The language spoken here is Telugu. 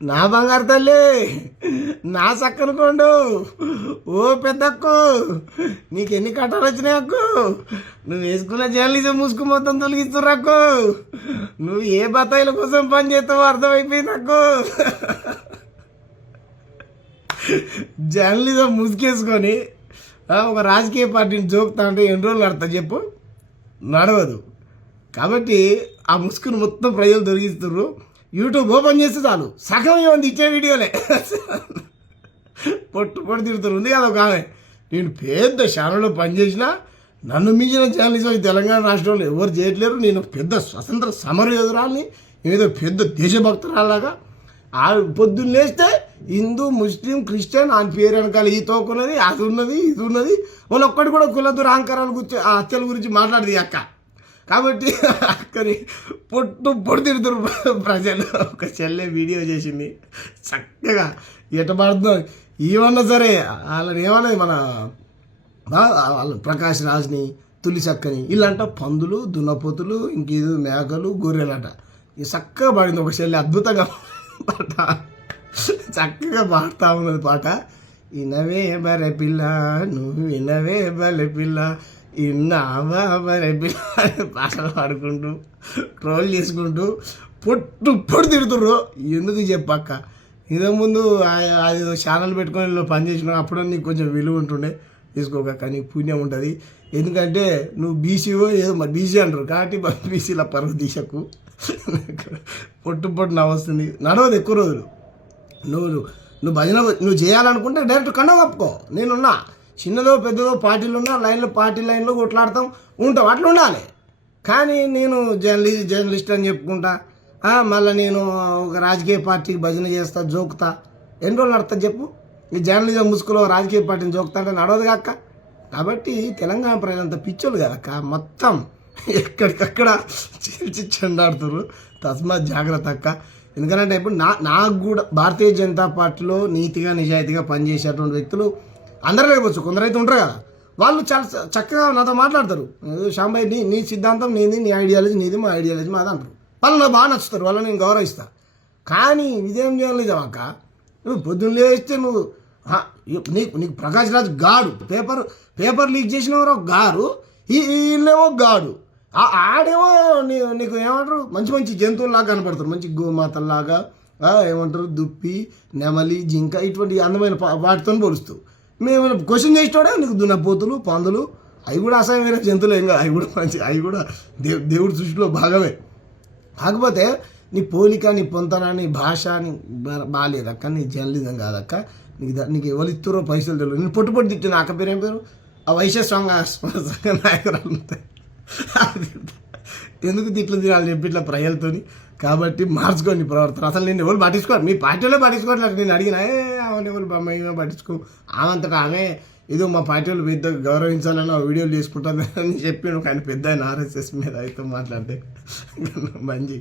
నా బంగారు తల్లి, నా చక్కనుకోండు, ఓ పెద్దక్కు, నీకు ఎన్ని కట్టాలు వచ్చినాయి అక్కు, నువ్వు వేసుకున్న జర్నలిజం ముసుగు మొత్తం తొలగిస్తుర్రక్కు, నువ్వు ఏ బత్తాయిల కోసం పని చేస్తావో అర్థమైపోయింది అక్కు. జర్నలిజం ముసుగేసుకొని ఒక రాజకీయ పార్టీని జోకుతా అంటే ఎన్ని రోజులు నడతా చెప్పు, నడవదు. కాబట్టి ఆ ముసుగును మొత్తం ప్రజలు దొరికిస్తున్నారు. యూట్యూబ్ ఓపెన్ చేస్తే చాలు సగం ఏమంది ఇచ్చే వీడియోలే, పొట్టు తిడుతున్నారు. ఉంది కదా ఒక ఆమె, నేను పెద్ద ఛానల్లో పనిచేసినా నన్ను మించిన జర్నలిజం ఈ తెలంగాణ రాష్ట్రంలో ఎవరు చేయట్లేరు, నేను పెద్ద స్వతంత్ర సమర యోధురాల్ని, ఏదో పెద్ద దేశభక్తురాలాగా. ఆ పొద్దున్న లేస్తే హిందూ, ముస్లిం, క్రిస్టియన్ అని పేరు వెనకాల ఈ తోకున్నది, అది ఉన్నది, ఇది ఉన్నది. వాళ్ళు ఒక్కటి కూడా కుల దురహంకారాల గురించి, ఆ హత్యల గురించి మాట్లాడదు అక్క. కాబట్టి అక్కని పొట్టు తిడుతురు ప్రజలు. ఒక చెల్లె వీడియో చేసింది చక్కగా, ఎట పడుతుందో ఏమన్నా సరే వాళ్ళని ఏమన్నది మన వాళ్ళు ప్రకాష్ రాజ్ని, తులిసక్కని, ఇలాంట పందులు, దున్నపోతులు, ఇంకేదో మేకలు, గొర్రెలంట. ఈ చక్కగా పాడింది ఒక చెల్లె, అద్భుతంగా పాట చక్కగా పాడుతూ ఉన్నది పాట. ఇనవే బరే పిల్ల, నువ్వు వినవే బలే పిల్ల, ఇన్నావా బరే పిల్ల పాటలు పాడుకుంటూ ట్రోల్ చేసుకుంటూ పొట్టు తిడుతుర్రు. ఎందుకు చెప్పక్క, ఇదే ముందు అది ఛానల్ పెట్టుకొని పని చేసిన అప్పుడు నీకు కొంచెం విలువ ఉంటుండే, తీసుకోక నీకు పుణ్యం ఉంటుంది. ఎందుకంటే నువ్వు బీసీఓ ఏదో మరి బీసీ అంటారు కాబట్టి బీసీల పరువు తీసకు. పొట్టు నవ్వొస్తుంది, నడవదు ఎక్కువ రోజులు. నువ్వు భజన నువ్వు చేయాలనుకుంటే డైరెక్ట్ కండ కప్పుకో, నేనున్నా. చిన్నదో పెద్దదో పార్టీలు ఉన్నా లైన్లో, పార్టీ లైన్లో కొట్లాడతాం ఉంటాం, అట్లా ఉండాలి. కానీ నేను జర్నలిస్ట్ అని చెప్పుకుంటా, మళ్ళీ నేను ఒక రాజకీయ పార్టీకి భజన చేస్తా, జోకుతా, ఎన్ని రోజులు నడుస్తా చెప్పు? ఈ జర్నలిజం ముసుగులో రాజకీయ పార్టీని జోకుతా అంటే నడవదు కాక. కాబట్టి తెలంగాణ ప్రజలంతా పిచ్చోళ్ళు కదక్క, మొత్తం ఎక్కడికక్కడ చీల్చి చెండాడుతున్నారు. తస్మాత్ జాగ్రత్త అక్క. ఎందుకంటే ఇప్పుడు నాకు కూడా భారతీయ జనతా పార్టీలో నీతిగా నిజాయితీగా పనిచేసేటువంటి వ్యక్తులు అందరూ లేకపోవచ్చు, కొందరైతే ఉంటారు కదా, వాళ్ళు చాలా చక్కగా నాతో మాట్లాడతారు. శాంబాయ్ నీ సిద్ధాంతం నీది, నీ ఐడియాలజీ నీది, మా ఐడియాలజీ మాది అంటారు. వాళ్ళు నాకు బాగా నచ్చుతారు, వాళ్ళని నేను గౌరవిస్తా. కానీ ఇదేం జర్నలిజం అక్క, నువ్వు పొద్దున్న లేస్తే నువ్వు నీకు ప్రకాష్ రాజ్ గాడు, పేపర్ లీక్ చేసినవారు ఒక గారు, వీళ్ళేమో గాడు, ఆడేమో నీకు ఏమంటారు మంచి జంతువుల్లాగా కనపడతారు, మంచి గోమాతల్లాగా, ఏమంటారు దుప్పి, నెమలి, జింక, ఇటువంటి అందమైన వాటితో పోలుస్తూ. మేము క్వశ్చన్ చేసేటోడే నీకు దున్నపోతులు, పందులు, అవి కూడా అసహ్యమైన జంతువులు ఏం కాదు, అవి కూడా దేవుడి సృష్టిలో భాగమే. కాకపోతే నీ పోలిక, నీ పొంతన, నీ భాష నీ బాగాలేదక్క, నీ జర్నలిజం కాదక్క. నీకు ఎవరు ఇస్తారో పైసలు తెలియదు. నేను పొట్టు తిట్టిన అక్క పేరు ఏం పేరు, ఆ వైశ్య సంఘ నాయకురాలు ఉంటాయి, ఎందుకు తిట్లు తినాలి చెప్పి ఇట్లా ప్రజలతో. కాబట్టి మార్చుకోండి ప్రవర్తన. అసలు నేను ఎవరు పట్టించుకోరు, మీ పార్టీలో పట్టించుకోవట్లేదు. నేను అడిగినా ఆమె ఎవరు మేమే పట్టించుకో, ఆమెంతటా ఆమె ఏదో మా పార్టీ వాళ్ళు పెద్ద గౌరవించాలని వీడియోలు చేసుకుంటుంది అని చెప్పి ఆయన పెద్ద ఆయన ఆర్ఎస్ఎస్ మీద అయితే మాట్లాడితే మంచి